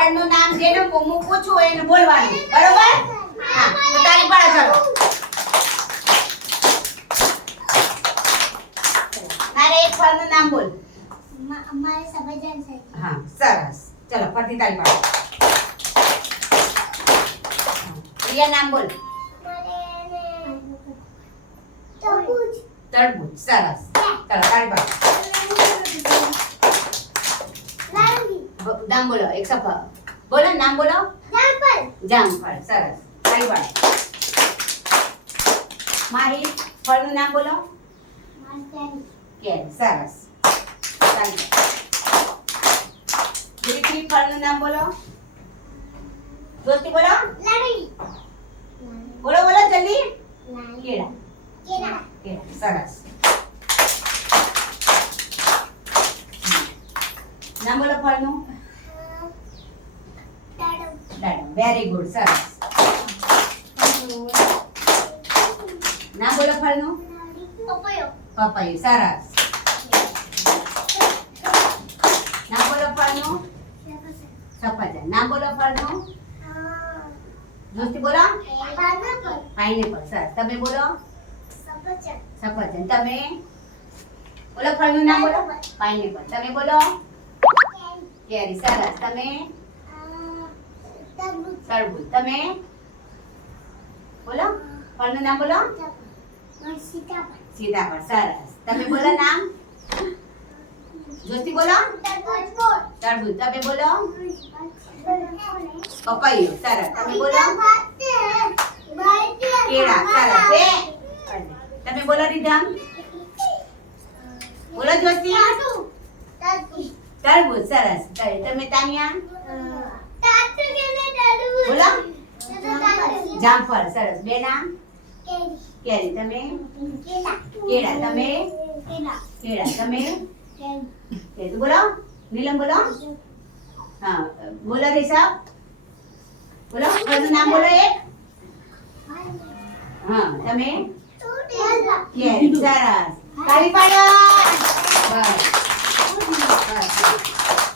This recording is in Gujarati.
ફળનું નામ જેનું હું પૂછું એને બોલવાનું બરોબર હા તો તાળી પાડો ચાલો મારે એક ફળનું નામ બોલ અમારે સફરજન છે હા સરસ ચલો ફરતી તાળી પાડો પ્રિયા નામ બોલ તરબૂચ તરબૂચ સરસ ચલો તાળી પાડો નારંગી નામ બોલો એક સફળ બોલો નામ બોલો જામફળ જામફળ સરસ તાળી પાડો માહી ફળનું નામ બોલો માલજારી કેરી સરસ તાળી પાડો દીકરી ફળનું નામ બોલો દોસ્તી બોલો લાડી બોલો બોલો જલ્દી લાડી કેળા કેળા કેળા સરસ નામ બોલો ફળનું દાડમ દાડમ વેરી ગુડ સરસ નામ બોલો ફળનું પપૈયો પપૈયું સરસ નામ બોલો ફળનું સફરજન નામ બોલો ફળનું દોસ્તી બોલો પાઇનેપલ પાઇનેપલ સરસ તમે બોલો સફરજન સફરજન તમે બોલો ફળનું નામ બોલો પાઇનેપલ તમે બોલો કેરી સરસ તમે તરબૂચ તરબૂચ તમે બોલો ફળનું નામ બોલો સીતાફળ સીતાફળ સરસ તમે બોલો નામ જોસ્તી બોલો તરબૂચ તરબૂચ તમે બોલો પપૈયું સરસ તમે બોલો કેળા સરસ તમે બોલો રીધમ બોલો જોસ્તી તરબૂચ સરસ તમે તાનિયા બોલો જામફળ સરસ બે નામ કેરી તમે કેળા તમે કેળા તમે કેરી બોલો નીલમ બોલો હા બોલો રિષભ બોલો ફળનું નામ બોલો એક હા તમે કેરી સરસ તાળી પાડો બસ બસ